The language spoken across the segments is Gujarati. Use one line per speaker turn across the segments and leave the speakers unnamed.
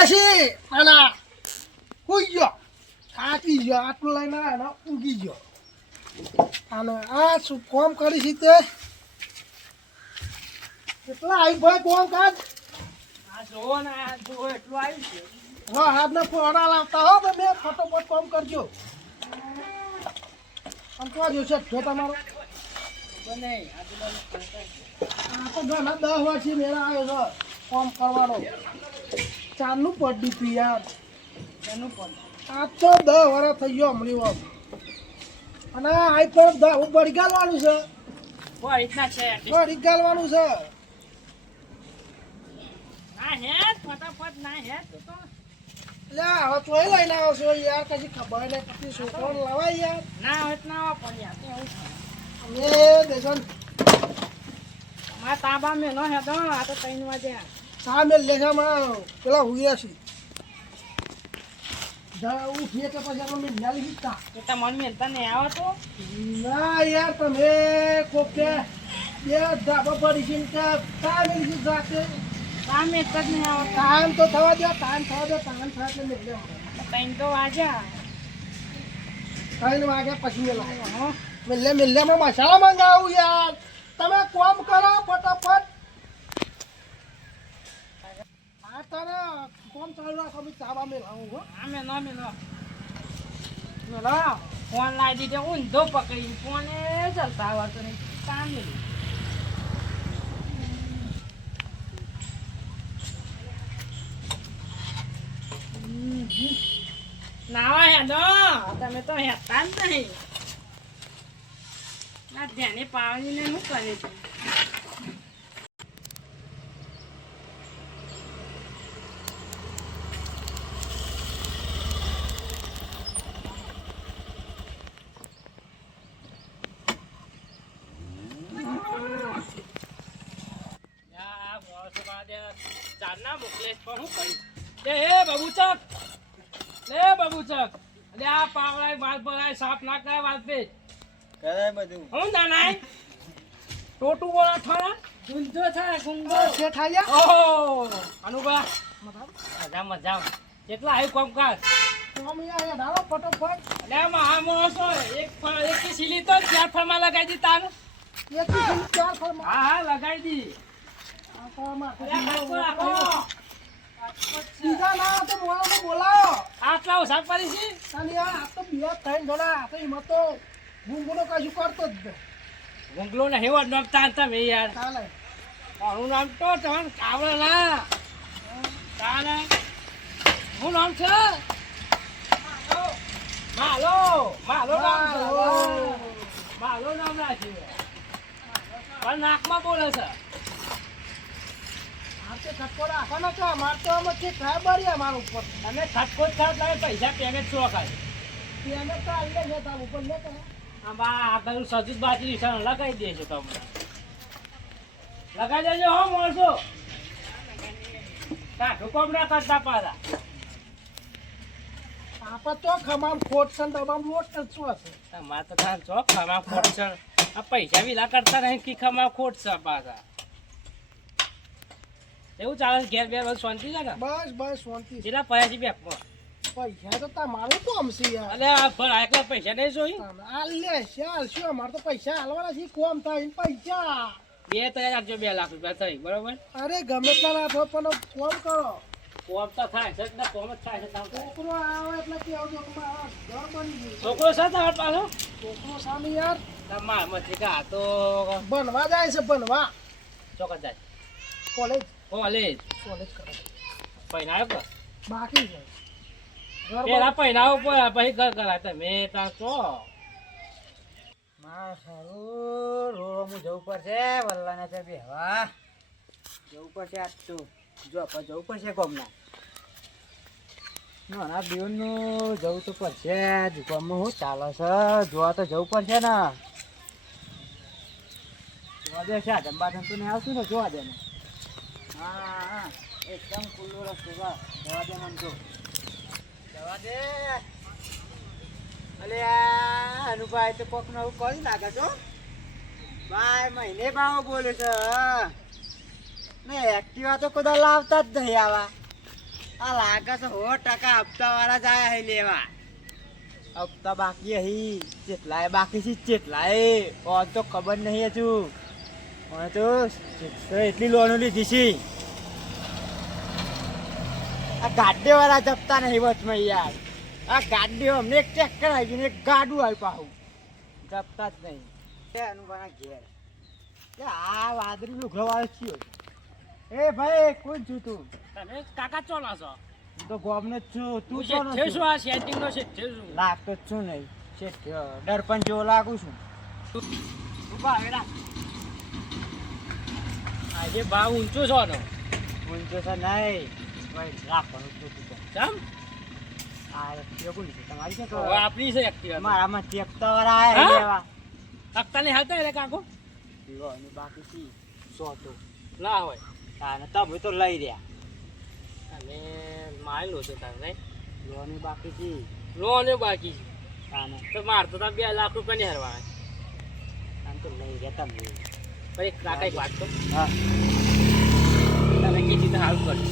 ડોશી આના હુઈ ગયો. થાકી ગયો. આટલું લઈને આવ્યો ને ઊંઘી ગયો. અને આ શું કોમ કરી છે તે? કેટલા આવી ભાઈ કોમ કાજ?
જોવો ને જોવો એટલું આવ્યું છે.
હા હાથને ફોડા લાવતા હો તો બે ફટોફટ કોમ કરજો. આમ કહો જોશે જો તમારો
બને.
આ તો ઘણા દસ વર્ષથી મેળા આવ્યો છે કોમ કરવાનો. ચારનું પડ પી યાર.
એનું પણ
આ તો દસ વરસ થઈ ગયો હમણાં વાત અને આ પર હું બળી ગાલવાનું છે બળી ગાલવાનું છે.
ના હેત ફટાફટ ના હેત તું તો.
એટલે હવે તોય લઈને આવ્યો છો યાર કશી ખબર નહીં પછી છોકરો લવાય યાર.
ના હોત ના આવા પણ યાર એવું છે.
અમે દેશન
મારા તાબા મેં નો હેતો આ તો ત્રણ વાગે
સામે લેખામાં પેલા હુયા છે ઉઠીએ કે પછી આપણે મીંડા લીધી. તા
તમારે મેલતા નહીં આવે તો?
ના યાર તમે કોક કે બે ધાબા પડી છે કે કામે લીધી જાતે?
કામ જ નહીં આવે
ટાઈમ તો થવા દો ટાઈમ થવા દો ટાઈમ થવા એટલે મેળવે
તો વાગ્યા
ત્રણ વાગે પછી મેળવે
હો.
મિલ્લે મિલ્લેમાં મસાલા મંગાવું યાર. તમે કોમ કરો ફટાફટ. હા તને કોમ ચાલુ રાખો અમે ચાવા મેળાવું હો.
આ મેં નો. મેલો મેલો ફોન લાવી દીધો ઊંધો પકડી ફોન એ ચાલતા આવડતો નહીં. કામ નહીં. નાવા હેડો તમે તો હેતા જ નહીં. ના ધ્યાને પાણીને શું કરે છે યા, મોણસો બાદ ચારના મોકલે છે, પણ હું કરીશ? લે, હે બબુચક. લે બબુચક. લે આ પાવડાય વાત ભરાય સાફ ના કરાય વાત પે.
કરાય બધું.
હું નાનાય? ટોટું બોલા થોડા ગુંજો થાય ગુંજો.
છે થાય
ઓહો. અનુભા. મજા મજા. કેટલા આવ્યું કોમ કાજ
લગાવી યાર ડાળો
લે મહા માણસો એક એક સીલી તો ચાર ફળમાં લગાઈ દી તાર.
એક ચાર ફરમા
હા હા લગાઈ દી. આટલા પડી છે?
અને આ તો બે ત્રણ જણા આ તો એમાં તો ગુંગુનો કશું કરતો જ
ગુંગલો ને હેવા નમતા તમે યાર.
ચાલે
મારું નામ તો તમને કાવડે ના તાને. શું નામ છે? માલો. માલો નામ
માલો.
નામ રાખ્યું. પણ નાકમાં બોલે છે.
ખટકો રાખવાનો છે અમાર તો આમાં કે ખાય બળી અમાર ઉપર.
તમે ખટકો જ લાગે પૈસા પેમેન્ટ શું ખાય
તેને તો આવીને છે તાર ઉપર લે કરે
આ બા આગળ સજુદ બાજરી છે લગાવી દેજો તમને. લગાવી દેજો હો માણસો. કાઠું કોમ ના કરતા પાછા.
આપા તો ખમામ ખોટ છે ને તમામ લોટ શું હશે?
તમારે તો થાય છો ખમા ખોટ છે. આ પૈસા વિલા કરતા નહીં કે ખમા ખોટ છે પાછા. એવું ચાલે છે ઘેર બેર બધું શાંતિ છે ને?
બસ બસ શાંતિ છે.
કેટલા પૈસા છે બેંકમાં?
પૈસા તો તમારું કોમ છે યાર?
અલે આ ભલા એકલા પૈસા નહીં જોઈ?
આ લે શાલ શું અમારે તો પૈસા હાલવાના છે? કોમ થાય પૈસા.
બે ત્રણ આપજો બે લાખ રૂપિયા થઈ બરોબર?
અરે ગમે ત્યાં નાખો પણ કોમ કરો.
કોમ તો થાય છે ને કોમ જ થાય છે
છોકરો આવે એટલે કેવું જો કે મારા ઘર બની ગયું.
છોકરો છે તમારે પાછો?
છોકરો સામે યાર.
તમાર મથી કે તો
બનવા જાય છે બનવા.
ચોકત જાય.
કોલેજ?
કોલેજ
કોલેજ કરે?
પહેરાયો કે
બાકી છે.
પેલા પહેરાવો પછી ઘર કરાય તમે ત્યાં છો.
માર સારું રોમું જવું પડશે વલ્લાને ત્યાં બેહવા. જવું પડશે આજ તો. જો આપણે જવું પડશે ના નાના નું જવું તો પડશે. જ ગામમાં શું ચાલે છે. જોવા તો જવું પડશે ને. જોવા દે છે. આદમ બાદમ તો નહીં આવશું ને જોવા દે ને. હા હા એકદમ ખુલ્લો રસ્તો બા જવા દે મન તો જવા દે અલે અનુભાઈ તો કોક નવું કરી નાખે છો ભાઈ મહિને ભાવ બોલે છે. ને એક્ટિવા તો કદા લાવતા જ નહીં આવા આ લાગે છે સો ટકા હપ્તા વાળા જાય હે લેવા હપ્તા બાકી હી ચેટલાય બાકી છે ચેટલાય ઓન તો ખબર નહીં હજુ મને તો તો એટલી લોન લીધી છે આ ગાડે વાળા જપતા નહીં વચમાં યાર. આ ગાડીઓ અમને એક ટ્રેક્ટર આવી ને એક ગાડું આવ્યું પાછું જપતા જ નહીં. તે અનુભાના ઘેર. કે આ વાદળી લુઘડો વાળો થયો. એ ભાઈ કોણ છું તું?
તમે કાકા ચોલા છો?
તો ગોમને છું. તું
હું
કોનો
શેઠે આ સેટિંગ નો છે છું
લાગતો જ છું નહીં. છે ડરપણ જેવો લાગુ છું.
ઊભા રેડા આજે ભાવ ઊંચો છો નો
ઊંચો છે નહીં ભાઈ રાખવાનું છું
કેમ આપણી છે એક્ટિવા
મારામાં ચેકતા વાળા આયા
હા?
લેવા.
અક્કાની હાલતા એટલે કાકો?
બાકી સો તો.
ના હોય.
તાને તમે તો લઈ રહ્યા.
અને માલ લો છે તારે નહીં.
લો અને બાકી છે.
લોન બાકી છે.
તાને
તો બે લાખ રૂપિયા નહીં હરવાના.
તો લઈ રહ્યા તમે.
એક કાકા એક વાત તો
હા.
તમે કીધી તો સારું કર્યું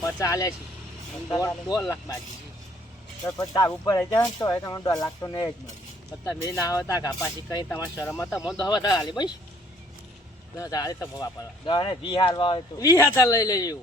પચાસ આલ્યા છે. દોઢ લાખ બાકી
તો પછી તાર ઉપર આવી જાય તો તમને દોઢ લાખ તો નહીં જ મળે.
તમે ના હોય તા પાછી કઈ તમારા શરમ હતા મને દસ વધારે હાલી બસ. દસ હાલી તમે વાપરવા.
દોઢ વી હાલવા હોય તો.
વી હાથા લઈ લેજો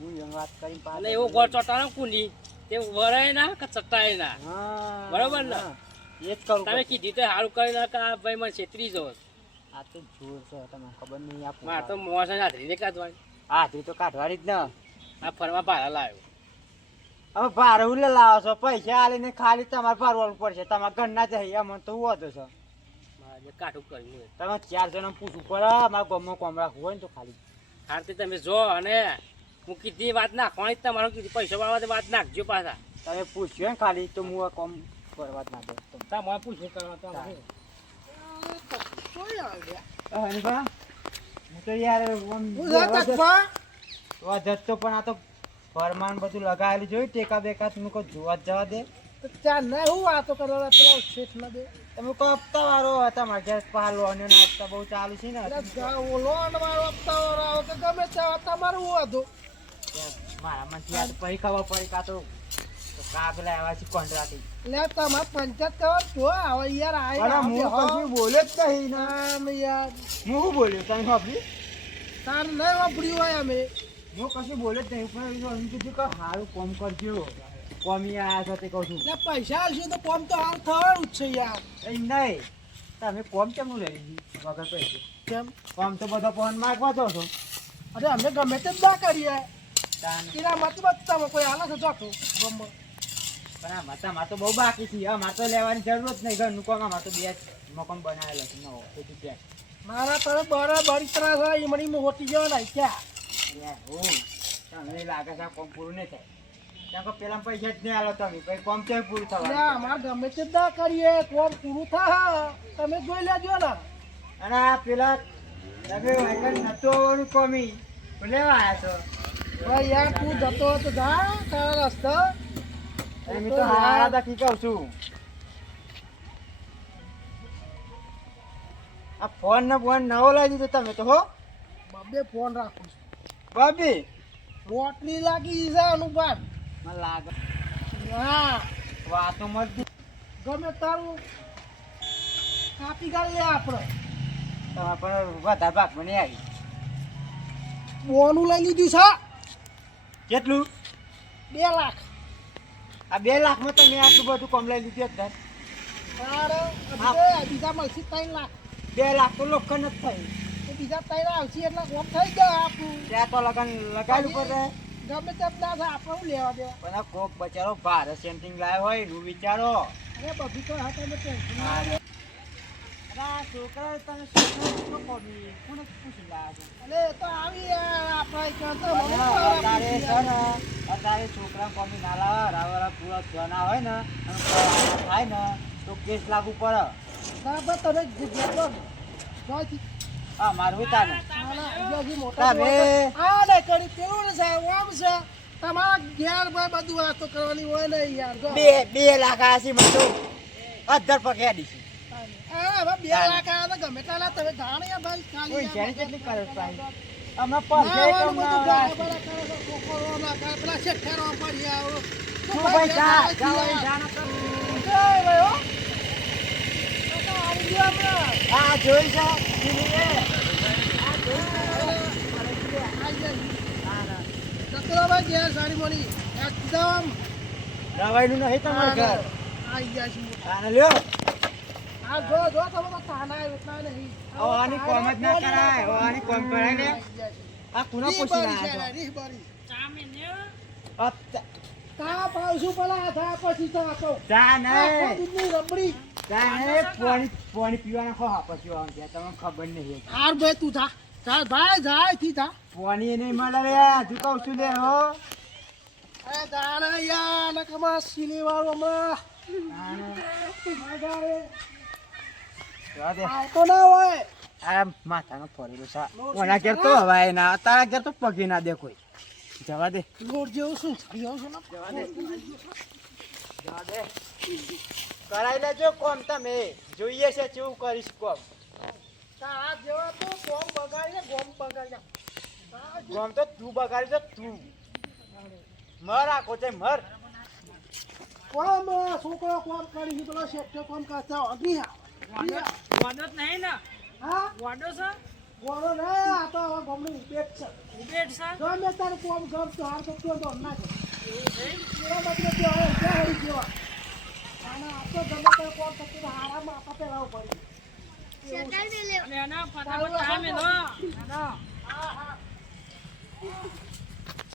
હું વાત કરી
અને એવો ગોળ ચોટાનો કુંડી. તે વરાય ના કે ચટાય ના? બરોબર ને?
એ જ કરું
તમે કીધી તો સારું કરી ના કે ભાઈ મને છેતરી જો
આ તો જોર છે તમને ખબર નહીં આ
મારે તો મોસા હાથરી કાઢવાની.
હાથરી તો કાઢવાની જ ને.
આ ફરવા ભાડા લાવ્યો.
હવે ભાડું ઉલે લાવો છો પૈસા આલીને ખાલી તમારે ભરવાનું પડશે. તમારા ઘરના જઈએ અમને તો વધો છે?
કાઠું કર્યું
તમે ચાર જણા પૂછવું પડે મારા ગામમાં કોમ રાખવું હોય ને તો ખાલી.
ખાલી તમે જો અને હું કીધી વાત નાખવાની જ તમારું કીધી પૈસા બાબતે વાત નાખજો પાછા.
તમે પૂછ્યું ને ખાલી તો હું આ કોમ કરવા જ ના દઉં તમને.
તમારે કરવા તો
જતો પણ આ તો ફરમાન બધું લગાવેલું જોયું ટેકા બેકા તમે કોઈ જોવા જ જવા દે.
ત્યાં ના હું વાતો કરવા પેલા શેઠ ના દે.
તમે કોઈ હપ્તા વાળો તમારા ઘેર લોન અને હપ્તા બહુ ચાલુ છે ને
લોન મારો હપ્તા વાળો આવે કે ગમે ત્યાં તમારું હું હતું
મારા મનથી યાદ ખબર પડી કાં તો કાગલા આવ્યા છે કોન્ટ્રાક્ટ
લે તમારે પંચાયત કરવા જો હવે યાર
અરે હું કશું બોલ્યો જ નહીં ને
આમ યાર.
હું શું બોલ્યો? તમે વાપરી?
તાર નહીં વાપર્યું હોય અમે.
હું કશું બોલ્યો જ નહીં પણ એમ કીધું કે સારું કોમ કરજો. કોમી આયા છો તે કહું છું.
એટલે પૈસા આવશે તો કોમ તો હાલ થવાનું જ છે યાર.
એ નહીં તમે કોમ કેમ લઈ લીધી? વગર પૈસે.
કેમ?
કોમ તો બધો ફોન માગવા દો છો.
અરે અમે ગમે તે જ ના કરીએ.
તાન.
એના મત તમે કોઈ હાલે છે જોતું ગમો.
પણ આ માતા તો બહુ બાકી છે. અમારે તો લેવાની જરૂર જ નહીં. ઘરનું કોમ અમારે તો બે જ મકાન બનાવેલો છે નવો બધું ત્યાં
મારા તરફ બરા બરી તરા છે એ મને મોટી જવા નાઈ ક્યાં
હો. તમને લાગે છે કોમ પૂરું નહીં થાય. ત્યાં પેલા પૈસા જ નહીં આલો તમે. પછી કોમ છે પૂરું થવાનું?
અમારે ગમે તે ના કરીએ. કોમ પૂરું થાય તમે જોઈ લેજો ને.
અને આ પેલા તમે વાયકર નતો આવવાનું કોમી. તો લેવા આવ્યા છો.
ભાઈ યાર તું જતો હતો તો જા તારા રસ્તા.
એમ તો હારા દાખી કહું છું. આ ફોન ને ફોન નવો લઈ દીધો તમે તો હો.
બબે ફોન રાખું છું.
બાબી.
રોટલી લાગી છે અનુપાન
મને લાગે.
હા
વાતો મત
ગમે તારું. કાપી લે આપણે.
તમારે પણ વધારે ભાગ મને આવી.
બોનું લઈ લીધું છે.
કેટલું?
બે લાખ.
આ બે લાખમાં તમે આટલું બધું કમલાઈ લઈ લીધું
તારે બીજા મળશે ત્રણ લાખ.
બે લાખ તો લોખંડ જ થયું.
બીજા ત્રણ આવશે એટલે કોમ થઈ જાય આપણું.
ત્યાં તો લગન લગાડ્યું પડે
ગમે તેમ ના થાય આપણે શું લેવા દેવા?
પણ કોક બચારો ભારે સેન્ટિંગ લાવ્યો હોય એનું વિચારો.
અરે બધું તો હા તમે ટેન્શન
છોકરા તમે કોને પૂછી લાવ્યા
તો આવી આપણે
અત્યારે છોકરા કોમી ના લાવે રાવરા પૂરા ધ્યાન હોય ને થાય ને તો કેસ લાગુ પડે.
તમે જગ્યા.
હા મારું ઉતારે
ના, ના, મોટા
તમે-
જોવા તો- આ ને કરી પેલું ને સાહેબ આમ છે. તમારા ઘેર બધું વાતો કરવાની હોય ને યાર.
બે બે લાખમાં તો અધર પકડી
હવે બે લાખ આવ્યા તો ગમે તેટલા તમે જાણ્યા ભાઈ ખાલી
કેટલી કરે ભાઈ? અમે પડઘે
નાવાનું
કમ
બધું
ના
ગાળા બાળા કરે છે, કોકોરો હમણાં કરે, પેલા શેઠેરો આવો.
તું ભાઈ જા જા જા
તો આવી ગયો
જોઈ આ જોઈ
સારી મળી. એકદમ.
દવાઈનું નહીં તમારું ઘર?
આવી ગયા છે.
લ્યો.
આ જો જો તમે તો તાના એટલા નહીં.
આની કોમ જ ના કરાય આની કોમ કરાય ને. આ કુના
રીહ
પૂછી
બરી છે,
ના
રીહ બરી. તાપ આવશું પેલા થા પછી તો આપો.
જા
આખો દૂધની રબડી.
જા પાણી પાણી પીવાના ખો હા પછી આમ ત્યાં તમને ખબર નહીં
હાર ભાઈ તું થા. જા ભાઈ જાય થી થા.
પાણી નહીં મળે રે હજુ કહું છું લે હો
અરે દાડા યાર નકમા
સિનેવાળો માં.
આવતો ના હોય.
આ માથાનો ફરેલો છે ઓના ઘેર તો હવાય ના. તારા ઘેર તો પગી ના દે કોઈ. જવા દે.
લોટ જેવું શું?
જવા દે. જવા દે. કરાઈ લેજો કોમ તમે. જોઈએ છે કેવું કરીશ કોમ.
તારા જેવા તો ગોમ બગાડીને ગોમ. તારા જે-
તો તું બગાડી તો તું. મર આખો છે મર.
કોમ છોકરો કોમ કરી પેલો શેઠે કોમ કરતા અભી
વાદો નહીં ને.
હા?
વાદો છે?
ગોળો ને આ તો હવે ગમણી ઉપેટ છે.
ઉપેટ છે?
ગમે તારે કોમ ગમ તો હાર કરતો તો ના છે એવા બદલે કે હવે ક્યાં હરી ગયો? અને આ તો ગમે તારે કોમ કરતો તો હારા માપા પેલાવો પડી.
અને એના ફટાફટ ટાઈમ એનો. હા હા.